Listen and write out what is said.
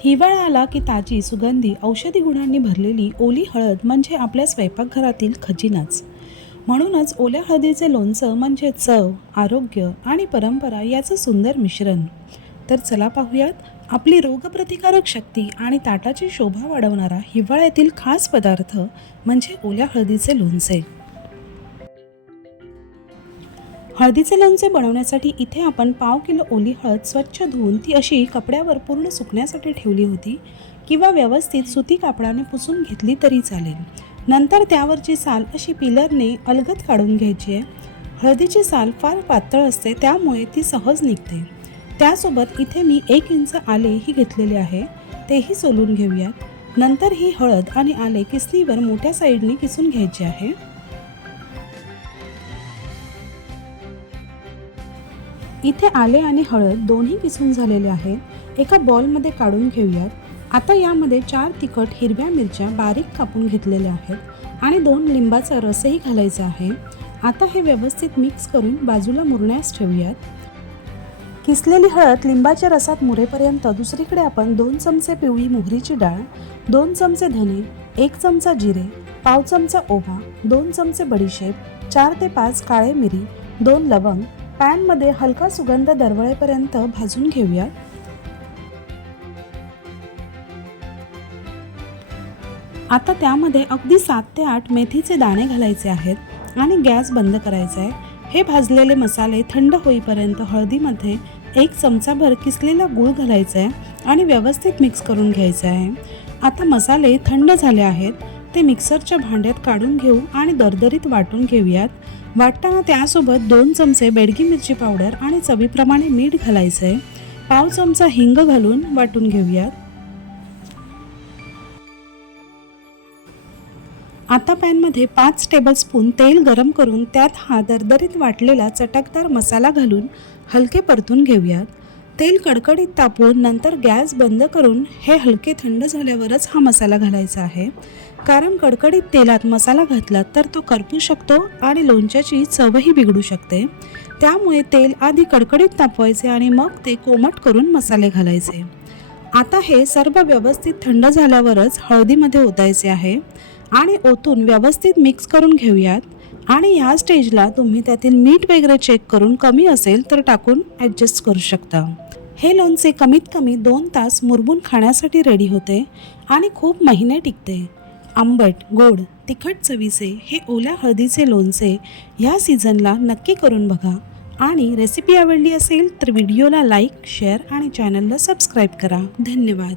हिवाळा आला की ताजी, सुगंधी, औषधी गुणांनी भरलेली ओली हळद म्हणजे आपल्या स्वयंपाकघरातील खजिनाच. म्हणूनच ओल्या हळदीचे लोणचं म्हणजे चव, आरोग्य आणि परंपरा याचं सुंदर मिश्रण. तर चला पाहूयात आपली रोगप्रतिकारक शक्ती आणि ताटाची शोभा वाढवणारा हिवाळ्यातील खास पदार्थ म्हणजे ओल्या हळदीचे लोणचे. हळदीचे लोणचे बनवण्यासाठी इथे आपण 1/2 किलो ओली हळद स्वच्छ धुवून ती अशी कपड्यावर पूर्ण सुकण्यासाठी ठेवली होती, किंवा व्यवस्थित सुती कापडाने पुसून घेतली तरी चालेल. नंतर त्यावरची साल अशी पिलरने अलगद काढून घ्यायची आहे. हळदीची साल फार पातळ असते, त्यामुळे ती सहज निघते. त्यासोबत इथे मी 1 इंच आलेही घेतलेले आहे, तेही सोलून घेऊयात. नंतर ही हळद आणि आले किसणीवर मोठ्या साईडने किसून घ्यायचे आहे. इथे आले आणि हळद दोन्ही किसून झालेले आहेत. एका बॉलमध्ये काढून घेऊयात. आता यामध्ये 4 तिखट हिरव्या मिरच्या बारीक कापून घेतलेल्या आहेत आणि 2 लिंबाचा रसही घालायचा आहे. आता हे व्यवस्थित मिक्स करून बाजूला मुरण्यास ठेवूयात. किसलेली हळद लिंबाच्या रसात मुरेपर्यंत दुसरीकडे आपण 2 चमचे पिवळी मोहरीची डाळ, 2 चमचे धने, 1 चमचा जिरे, पाव चमचा ओवा, 2 चमचे बडीशेप, 4 ते 5 काळे मिरी, 2 लवंग पॅनमध्ये हलका सुगंध दरवळेपर्यंत भाजून घेऊयात. आता त्यामध्ये अगदी 7 ते 8 मेथीचे दाणे घालायचे आहेत आणि गॅस बंद करायचा आहे. हे भाजलेले मसाले थंड होईपर्यंत हळदीमध्ये 1 चमचाभर किसलेला गूळ घालायचा आहे आणि व्यवस्थित मिक्स करून घ्यायचं आहे. आता मसाले थंड झाले आहेत, ते मिक्सरच्या भांड्यात काढून घेऊ आणि दरदरीत वाटून घेऊयात. वाटताना त्यासोबत 2 चमचे बेडगी मिरची पावडर आणि चवीप्रमाणे मीठ घालायचं आहे. पाव चमचा हिंग घालून वाटून घेऊयात. आता पॅनमध्ये 5 टेबलस्पून तेल गरम करून त्यात हा दरदरीत वाटलेला चटकदार मसाला घालून हलके परतून घेऊयात. तेल कडकडीत तापवून नंतर गॅस बंद करून हे हलके थंड झाल्यावरच हा मसाला घालायचा आहे. कारण कडकडीत तेलात मसाला घातला तर तो करपू शकतो आणि लोणच्याची चवही बिघडू शकते. त्यामुळे तेल आधी कडकडीत तापवायचे आणि मग ते कोमट करून मसाले घालायचे. आता हे सर्व व्यवस्थित थंड झाल्यावरच हळदीमध्ये ओतायचे आहे आणि ओतून व्यवस्थित मिक्स करून घेऊयात. आणि ह्या स्टेजला तुम्ही त्यातील मीठ वगैरे चेक करून कमी असेल तर टाकून ॲडजस्ट करू शकता. हे लोणचे कमीत कमी 2 तास मुरबून खाण्यासाठी रेडी होते आणि खूप महिने टिकते. आंबट, गोड, तिखट चवीचे हे ओल्या हळदीचे लोणचे ह्या सीझनला नक्की करून बघा. आणि रेसिपी आवडली असेल तर व्हिडिओला लाईक, शेअर आणि चॅनलला सबस्क्राईब करा. धन्यवाद.